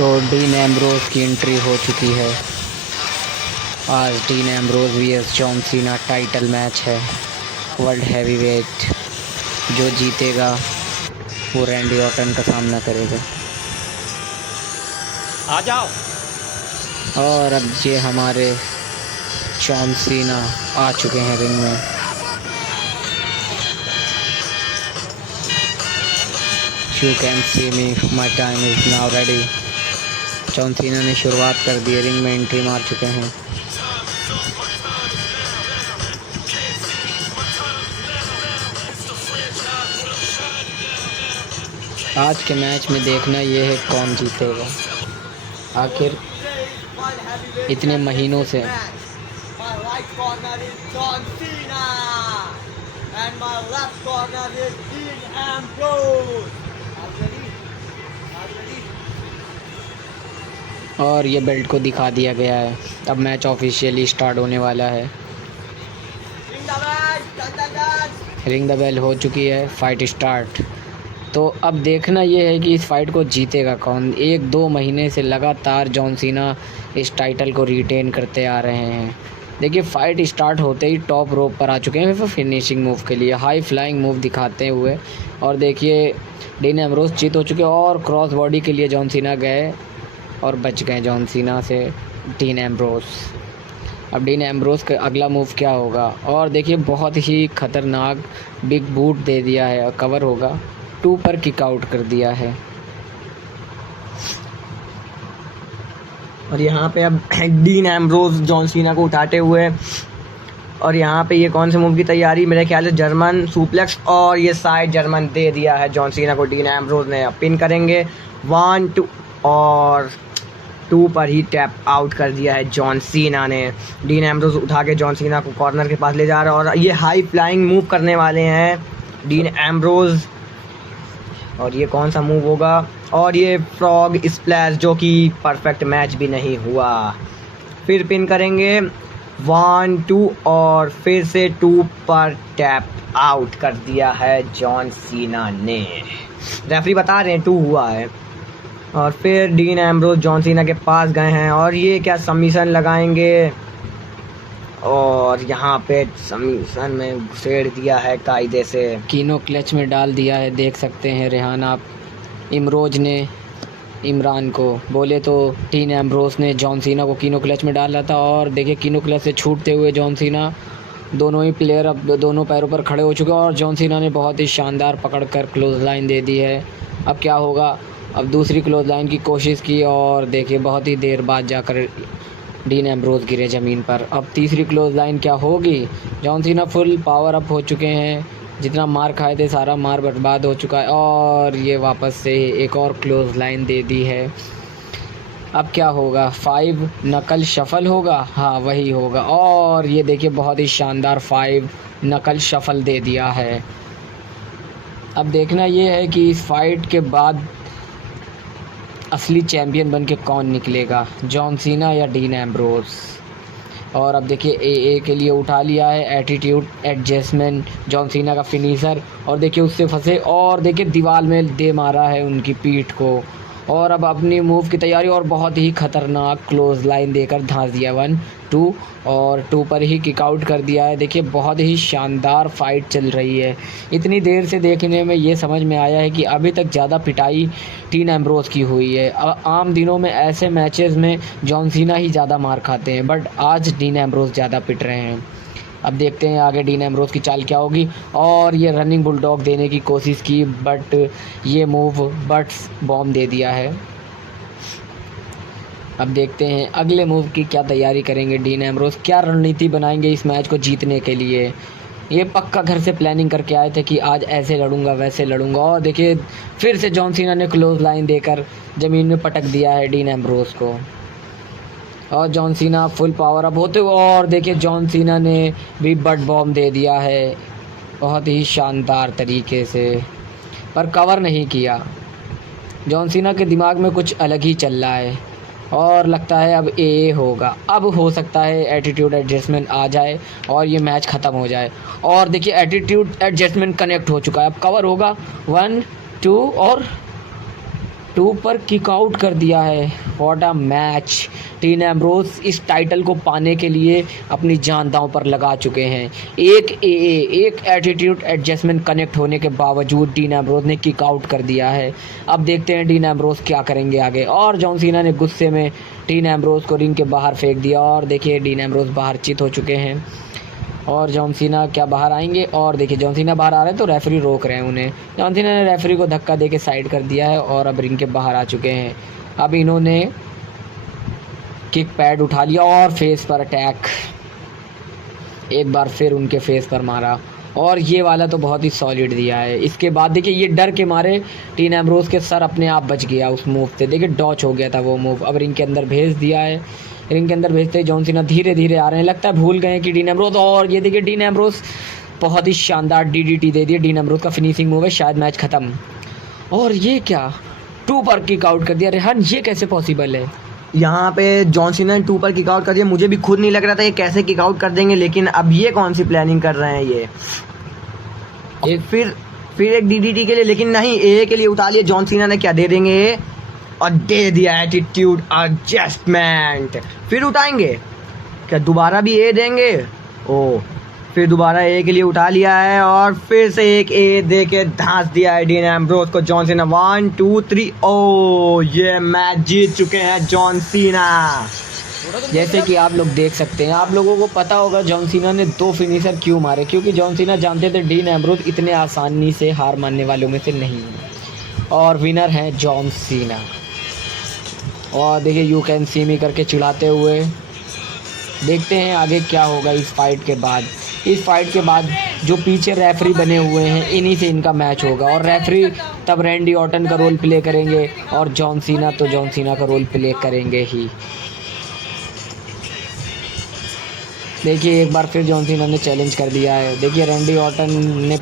तो dean Ambrose की entry हो चुकी है। आज dean Ambrose vs John Cena title match है, वर्ल्ड हैवीवेट। जो जीतेगा वो रैंडी ऑर्टन का सामना करेगा। आ जाओ। और अब ये हमारे जॉन सीना आ चुके हैं रिंग में। You can see me, my time is now ready। John Cena ने शुरुआत कर दी, रिंग में एंट्री मार चुके हैं। आज के मैच में देखना ये है कौन जीतेगा। आखिर इतने महीनों से और ये बेल्ट को दिखा दिया गया है। अब मैच ऑफिशियली स्टार्ट होने वाला है। रिंग द बेल हो चुकी है, फाइट स्टार्ट। तो अब देखना ये है कि इस फाइट को जीतेगा कौन। 1-2 महीने से लगातार जॉन सीना इस टाइटल को रिटेन करते आ रहे हैं। देखिए फाइट स्टार्ट होते ही टॉप रोप पर आ चुके हैं फिनिशिंग मूव के लिए, हाई फ्लाइंग मूव दिखाते हुए। और देखिए डीन एम्ब्रोज जीत हो चुके और क्रॉस बॉडी के लिए जॉन सीना गए और बच गए जॉन सीना से डीन एम्ब्रोज। अब डीन एम्ब्रोज का अगला मूव क्या होगा। और देखिए बहुत ही खतरनाक बिग बूट दे दिया है, कवर होगा। 2 पर किक आउट कर दिया है। और यहाँ पे अब डीन एम्ब्रोज जॉन सीना को उठाते हुए, और यहाँ पे ये कौन से मूव की तैयारी, मेरे ख्याल से जर्मन सुप्लेक्स, और ये साइड जर्मन दे दिया है जॉन सीना को डीन एम्ब्रोज ने। अब पिन करेंगे 1-2 और 2 पर ही टैप आउट कर दिया है जॉन सीना ने। डीन एम्ब्रोज उठा के जॉन सीना को कॉर्नर के पास ले जा रहा है और ये हाई फ्लाइंग मूव करने वाले हैं डीन एम्ब्रोज। और ये कौन सा मूव होगा, और ये फ्रॉग स्प्लैश जो कि परफेक्ट मैच भी नहीं हुआ। फिर पिन करेंगे 1-2 और फिर से 2 पर टैप आउट कर दिया है जॉन सीना ने। रेफरी बता रहे हैं 2 हुआ है। और फिर डीन एम्ब्रोज जॉन सीना के पास गए हैं और ये क्या सबमिशन लगाएंगे, और यहाँ पे सबमिशन में घुसेड़ दिया है कायदे से। कीनो क्लच में डाल दिया है, देख सकते हैं रेहान आप। इमरोज ने इमरान को बोले तो डीन एम्ब्रोज ने जॉन सीना को कीनो क्लच में डाला था। और देखिए कीनो क्लच से छूटते हुए जॉन सीना, दोनों ही प्लेयर अब दोनों पैरों पर खड़े हो चुके हैं और जॉन सीना ने बहुत ही शानदार पकड़कर क्लोज लाइन दे दी है। अब क्या होगा, अब दूसरी क्लोज लाइन की कोशिश की और देखिए बहुत ही देर बाद जाकर डीन एम्ब्रोज गिरे ज़मीन पर। अब तीसरी क्लोज लाइन क्या होगी। John Cena full power up हो चुके हैं, जितना मार खाए थे सारा मार बर्बाद हो चुका है। और ये वापस से एक और क्लोज लाइन दे दी है। अब क्या होगा, 5 नकल शफल होगा, हाँ वही होगा। और ये देखिए बहुत ही शानदार 5 नकल शफल दे दिया है। अब देखना ये है कि इस फाइट के बाद असली चैम्पियन बन के कौन निकलेगा, जॉन सीना या डीन एम्ब्रोज। और अब देखिए ए के लिए उठा लिया है एटीट्यूड एडजस्टमेंट, जॉन सीना का फिनिशर। और देखिए उससे फंसे और देखिए दीवार में दे मारा है उनकी पीठ को। और अब अपनी मूव की तैयारी, और बहुत ही खतरनाक क्लोज लाइन देकर धांस दिया 1-2 और 2 पर ही किक आउट कर दिया है। देखिए बहुत ही शानदार फाइट चल रही है। इतनी देर से देखने में ये समझ में आया है कि अभी तक ज़्यादा पिटाई डीन एम्ब्रोज की हुई है। आम दिनों में ऐसे मैचेस में जॉन सीना ही ज़्यादा मार खाते हैं, बट आज डीन एम्ब्रोज ज़्यादा पिट रहे हैं। अब देखते हैं आगे डीन एम्ब्रोज की चाल क्या होगी। और ये रनिंग बुलडॉग देने की कोशिश की, बट ये मूव बट्स बॉम्ब दे दिया है। अब देखते हैं अगले मूव की क्या तैयारी करेंगे डीन एम्ब्रोज, क्या रणनीति बनाएंगे इस मैच को जीतने के लिए। ये पक्का घर से प्लानिंग करके आए थे कि आज ऐसे लड़ूंगा वैसे लड़ूंगा। और देखिए फिर से जॉन सीना ने क्लोज लाइन देकर ज़मीन में पटक दिया है डीन एम्ब्रोज को। और John Cena full power up होते हुए, और देखिए जॉन सीना ने भी बट बॉम्ब दे दिया है बहुत ही शानदार तरीके से, पर कवर नहीं किया। जॉन सीना के दिमाग में कुछ अलग ही चल रहा है और लगता है अब ए होगा। अब हो सकता है एटीट्यूड एडजस्टमेंट आ जाए और ये मैच ख़त्म हो जाए। और देखिए एटीट्यूड एडजस्टमेंट कनेक्ट हो चुका है, अब कवर होगा 1-2 और 2 पर किक आउट कर दिया है। What a match. Dean Ambrose इस टाइटल को पाने के लिए अपनी जान दांव पर लगा चुके हैं। एक एटीट्यूड एडजस्टमेंट कनेक्ट होने के बावजूद डीन एम्ब्रोस ने किक आउट कर दिया है। अब देखते हैं डीन एम्ब्रोस क्या करेंगे आगे। और जॉन सीना ने गुस्से में डीन एम्ब्रोस को रिंग के बाहर फेंक दिया और देखिए डीन एम्ब्रोस बाहर चित हो चुके हैं। और जॉन सीना क्या बाहर आएंगे? और देखिए जॉन सीना बाहर आ रहे हैं तो रेफरी रोक रहे हैं उन्हें। जॉन सीना ने रेफरी को धक्का देके साइड कर दिया है और अब रिंग के बाहर आ चुके हैं। अब इन्होंने किक पैड उठा लिया और फेस पर अटैक, एक बार फिर उनके फेस पर मारा और ये वाला तो बहुत ही सॉलिड दिया है। इसके बाद देखिए ये डर के मारे डीन एम्ब्रोस के सर अपने आप बच गया उस मूव से। देखिए डॉच हो गया था वो मूव। अब रिंग के अंदर भेज दिया है। रिंग के अंदर भेजते ही जॉन सीना धीरे धीरे आ रहे हैं। लगता है भूल गए कि डीन एम्ब्रोस, और ये देखिए डीन एम्ब्रोस बहुत ही शानदार DDT दे दिया। डीन एम्ब्रोस का फिनिशिंग मूव है, शायद मैच खत्म। और ये क्या 2 पर किक आउट कर दिया। रेहान ये कैसे पॉसिबल है? यहाँ पे जॉन सीना ने 2 पर किक आउट कर दिया। मुझे भी खुद नहीं लग रहा था ये कैसे किक आउट कर देंगे, लेकिन अब ये कौन सी प्लानिंग कर रहे हैं ये। फिर एक DDT के लिए, लेकिन नहीं, ए के लिए उठा लिया जॉन सीना ने। क्या दे देंगे? और दे दिया एटीट्यूड एडजस्टमेंट। फिर उठाएंगे क्या? दोबारा भी ए देंगे? ओ, फिर दोबारा ए के लिए उठा लिया है और फिर से एक ए दे के धांस दिया है डीन एम्ब्रोस को जॉन सीना। 1 2 3। ओ, ये मैच जीत चुके हैं जॉन सीना। जैसे कि आप लोग देख सकते हैं, आप लोगों को पता होगा जॉन सीना ने 2 फिनिशर क्यों मारे, क्योंकि जॉन सीना जानते थे डीन एम्ब्रोस इतने आसानी से हार मानने वालों में से नहीं है। और विनर हैं जॉन सीना। और देखिए यू कैन सी मी करके चिढ़ाते हुए। देखते हैं आगे क्या होगा इस फाइट के बाद। इस फाइट के बाद जो पीछे रेफरी बने हुए हैं इन्हीं से इनका मैच होगा और रेफरी तब रैंडी ऑर्टन का रोल प्ले करेंगे और जॉन सीना तो जॉन सीना का रोल प्ले करेंगे ही। देखिए एक बार फिर जॉन सीना ने चैलेंज कर दिया है। देखिए रैंडी ऑर्टन ने